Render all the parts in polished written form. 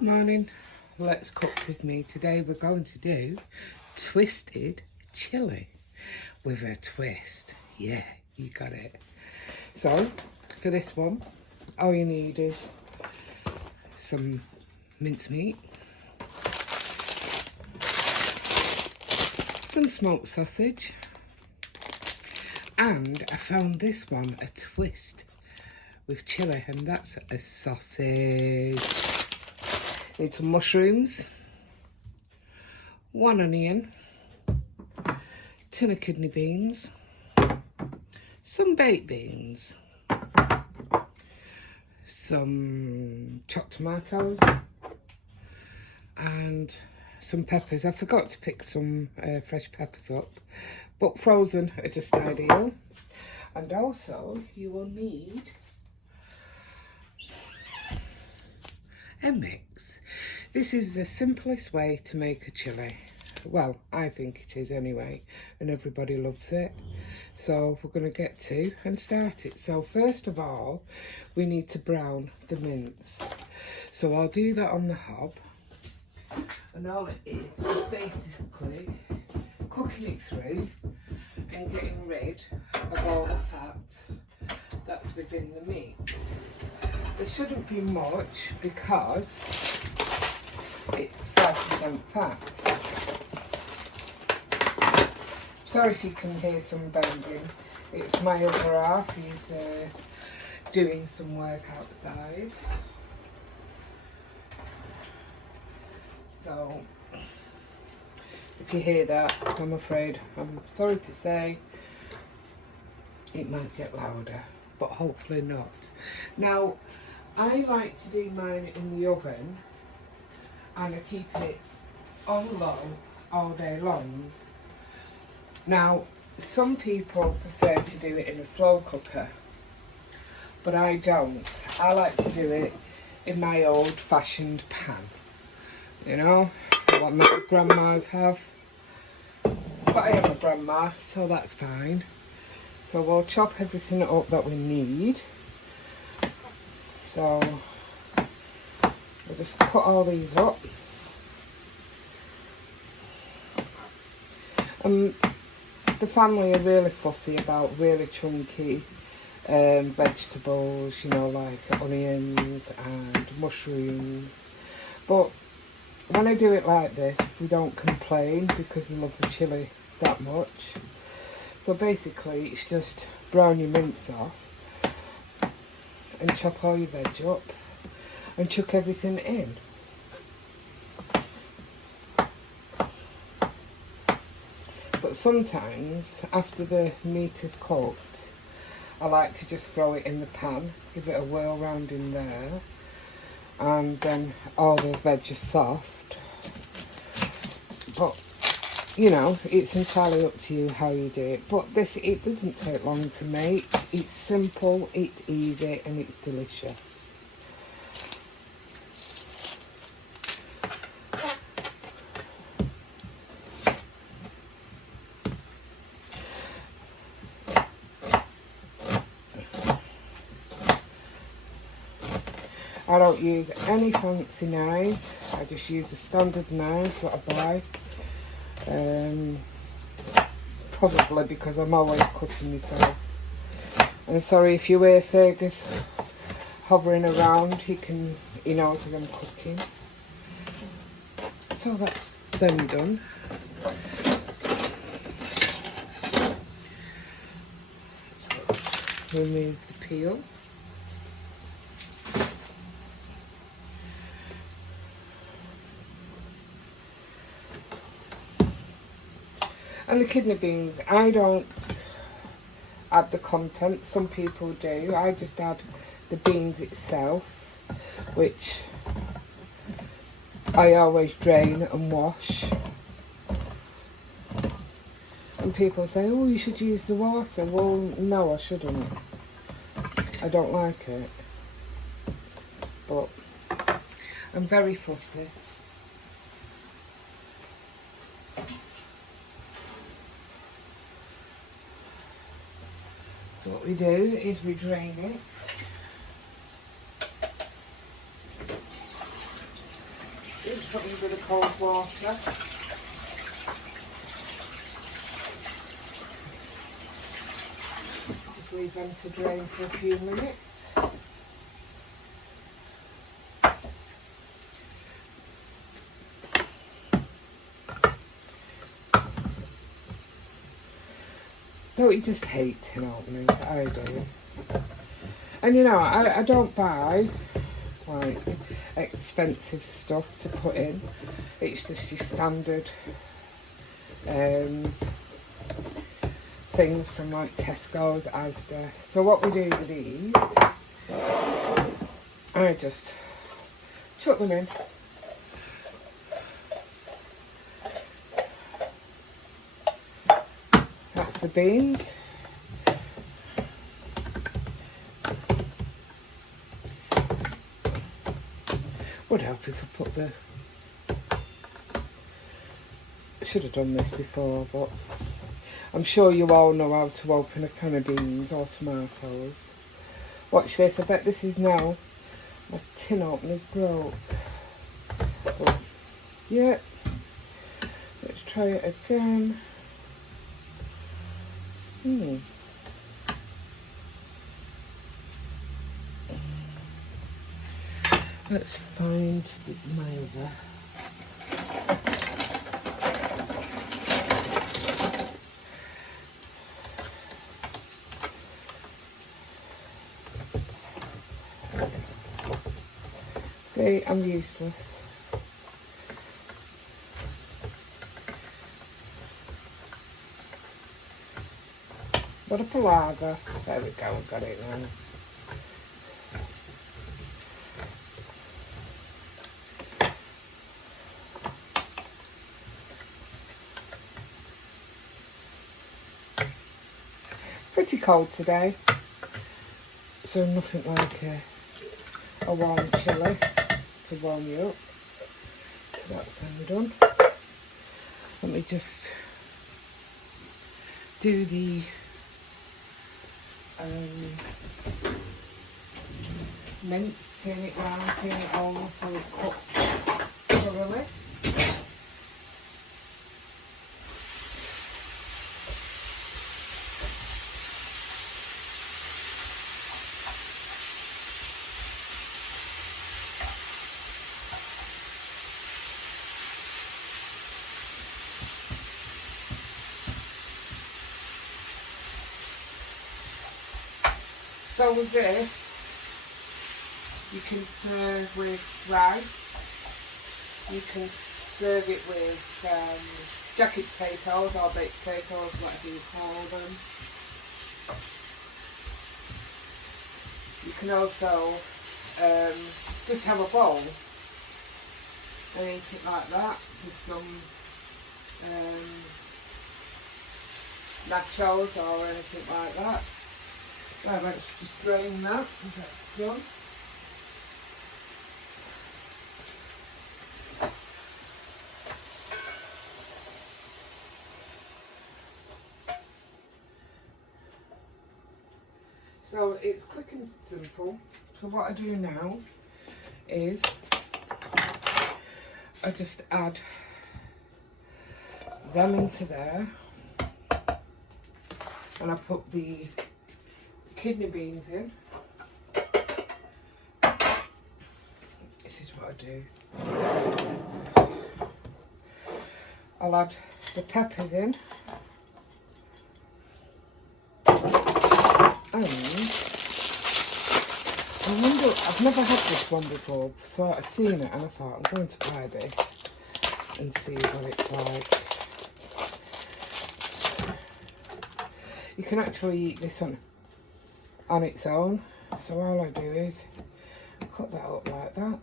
Good morning. Let's cook with me. Today we're going to do twisted chilli with a twist. Yeah, you got it. So for this one, all you need is some mincemeat, some smoked sausage, and I found this one, a twist with chilli, and that's a sausage. Need some mushrooms, 1 onion, tin of kidney beans, some baked beans, some chopped tomatoes, and some peppers. I forgot to pick some fresh peppers up, but frozen are just ideal. And also you will need a mix. This is the simplest way to make a chilli. Well, I think it is anyway, and everybody loves it. So we're going to get to and start it. So first of all, we need to brown the mince. So I'll do that on the hob. And all it is basically cooking it through and getting rid of all the fat that's within the meat. There shouldn't be much because it's 5% fat. Sorry if you can hear some banging. It's my other half. He's doing some work outside. So if you hear that, I'm afraid, I'm sorry to say, it might get louder, but hopefully not. Now, I like to do mine in the oven, and I keep it on low all day long. Now, some people prefer to do it in a slow cooker, but I don't. I like to do it in my old-fashioned pan. You know, what my grandmas have. But I am a grandma, so that's fine. So we'll chop everything up that we need. So we'll just cut all these up. The family are really fussy about really chunky vegetables, you know, like onions and mushrooms. But when I do it like this, they don't complain because they love the chilli that much. So basically, it's just brown your mince off and chop all your veg up and chuck everything in. But sometimes, after the meat is cooked, I like to just throw it in the pan, give it a whirl round in there, and then all the veg is soft. But, you know, it's entirely up to you how you do it. But this, it doesn't take long to make. It's simple, it's easy, and it's delicious. I don't use any fancy knives. I just use the standard knives that I buy. Probably because I'm always cutting myself. And sorry if you hear Fergus hovering around. He knows that I'm cooking. So that's them done. Let's remove the peel. And the kidney beans, I don't add the contents, some people do. I just add the beans itself, which I always drain and wash. And people say, oh, you should use the water. Well, no, I shouldn't. I don't like it. But I'm very fussy. So what we do is we drain it put in a bit of cold water. Just leave them to drain for a few minutes. Don't you just hate tin openers? I do. And you know, I don't buy like expensive stuff to put in. It's just your standard things from like Tesco's, Asda. So what we do with these, I just chuck them in. That's the beans. Would help if I put the... I should have done this before, but I'm sure you all know how to open a can of beans or tomatoes. Watch this, I bet this is now my tin opener's broke. But, yeah, let's try it again. Let's find the miser. See, I'm useless. What a palaver. There we go, I've got it now. Pretty cold today, so nothing like a warm chilli to warm you up. So that's how we're done. Let me just do the mince, turn it round, turn it over so it cooks thoroughly. So with this, you can serve with rice, you can serve it with jacket potatoes or baked potatoes, whatever you call them. You can also just have a bowl and eat it like that with some nachos or anything like that. Right, let's just drain that, and that's done. So it's quick and simple. So what I do now is I just add them into there, and I put the kidney beans in. This is what I do. I'll add the peppers in, and I wonder, I've never had this one before, so I've seen it and I thought I'm going to buy this and see what it's like. You can actually eat this on its own, so all I do is cut that up like that.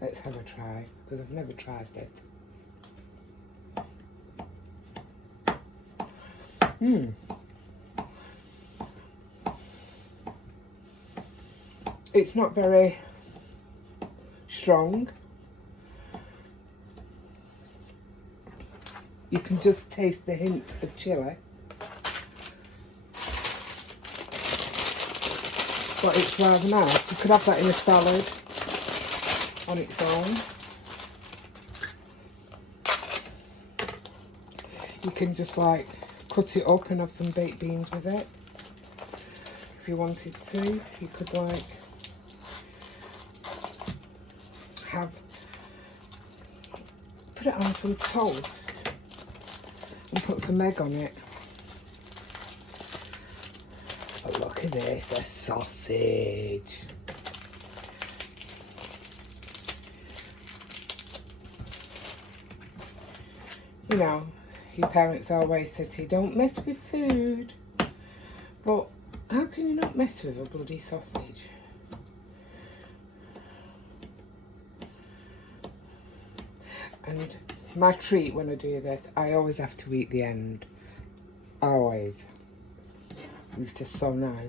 Let's have a try, because I've never tried this. It's not very strong. You can just taste the hint of chilli. But it's rather nice. You could have that in a salad on its own. You can just like cut it up and have some baked beans with it. If you wanted to, you could like put it on some toast and put some egg on it. But look at this, a sausage. You know, your parents always said to you, don't mess with food. But how can you not mess with a bloody sausage? And my treat when I do this, I always have to eat the end. Always. It's just so nice.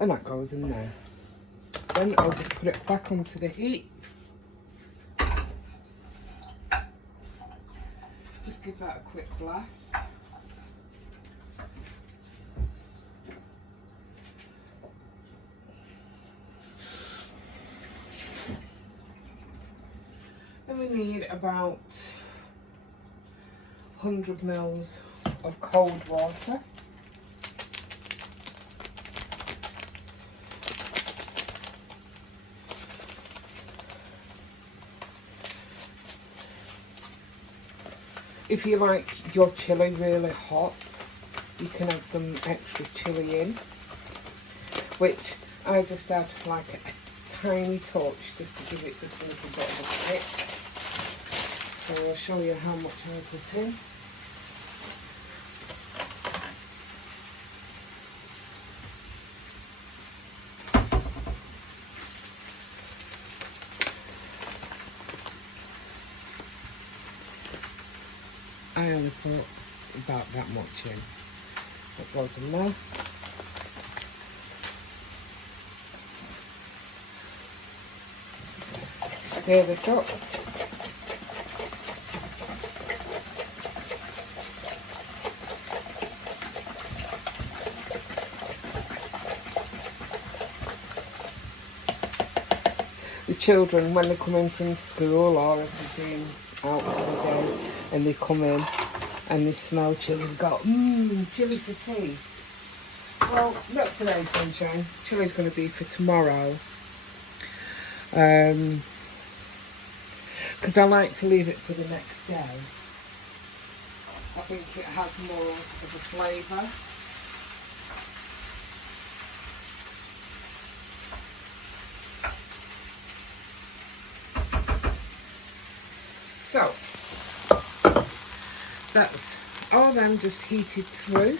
And that goes in there. Then I'll just put it back onto the heat. Just give that a quick blast. Then we need about 100 ml of cold water. If you like your chilli really hot, you can add some extra chilli in, which I just add like a tiny touch just to give it just a little bit of a kick. So I'll show you how much I put in. I only put about that much in. That goes in there. Stir this up. The children, when they come in from school or if they've been out for the day and they come in and they smell chilli and go, chilli for tea. Well, not today, sunshine. Chilli's going to be for tomorrow. Because I like to leave it for the next day. I think it has more of a flavour. So, that's all them just heated through.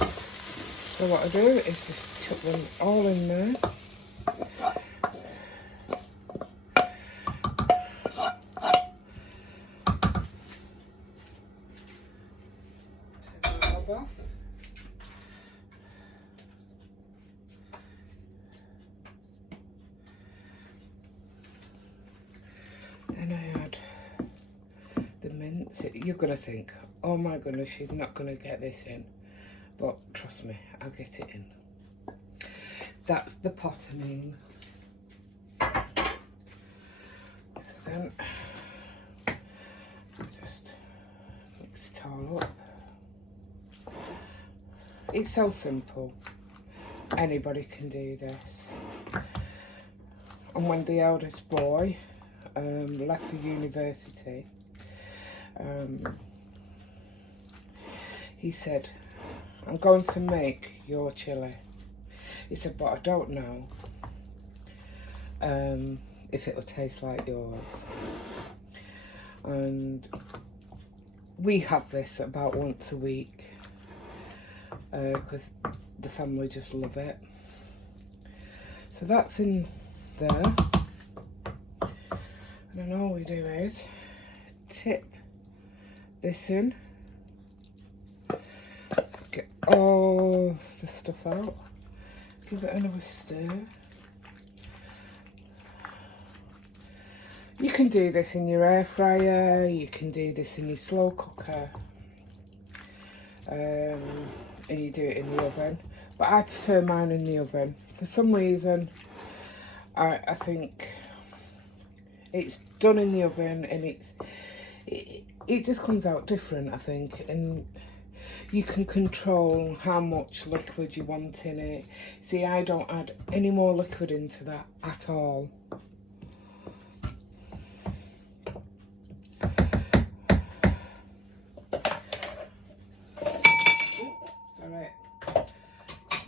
So what I do is just chuck them all in there. Turn the knob off. Then I add the mince. You're going to think, oh my goodness, she's not going to get this in. But trust me, I'll get it in. That's the pot, I mean. So then, just mix it all up. It's so simple. Anybody can do this. And when the eldest boy left for university, he said, I'm going to make your chilli. He said, but I don't know if it'll taste like yours. And we have this about once a week because the family just love it. So that's in there. And then all we do is tip this in. get all the stuff out. Give it another stir. You can do this in your air fryer, you can do this in your slow cooker, and you do it in the oven. But I prefer mine in the oven. For some reason, I think it's done in the oven and it just comes out different, I think. And you can control how much liquid you want in it. See, I don't add any more liquid into that at all. Sorry,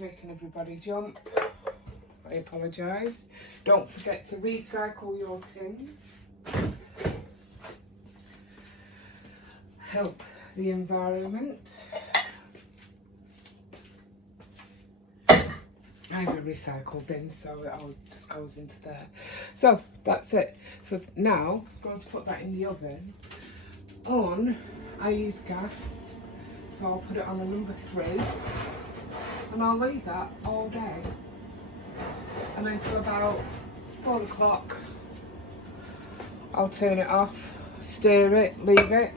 making everybody jump. I apologise. Don't forget to recycle your tins. Help the environment. I have a recycle bin, so it all just goes into there. So that's it. So now I'm going to put that in the oven. I use gas, so I'll put it on a number 3, and I'll leave that all day, and until about 4 o'clock I'll turn it off, stir it, leave it,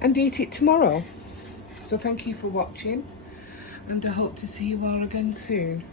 and eat it tomorrow. So thank you for watching, and I hope to see you all again soon.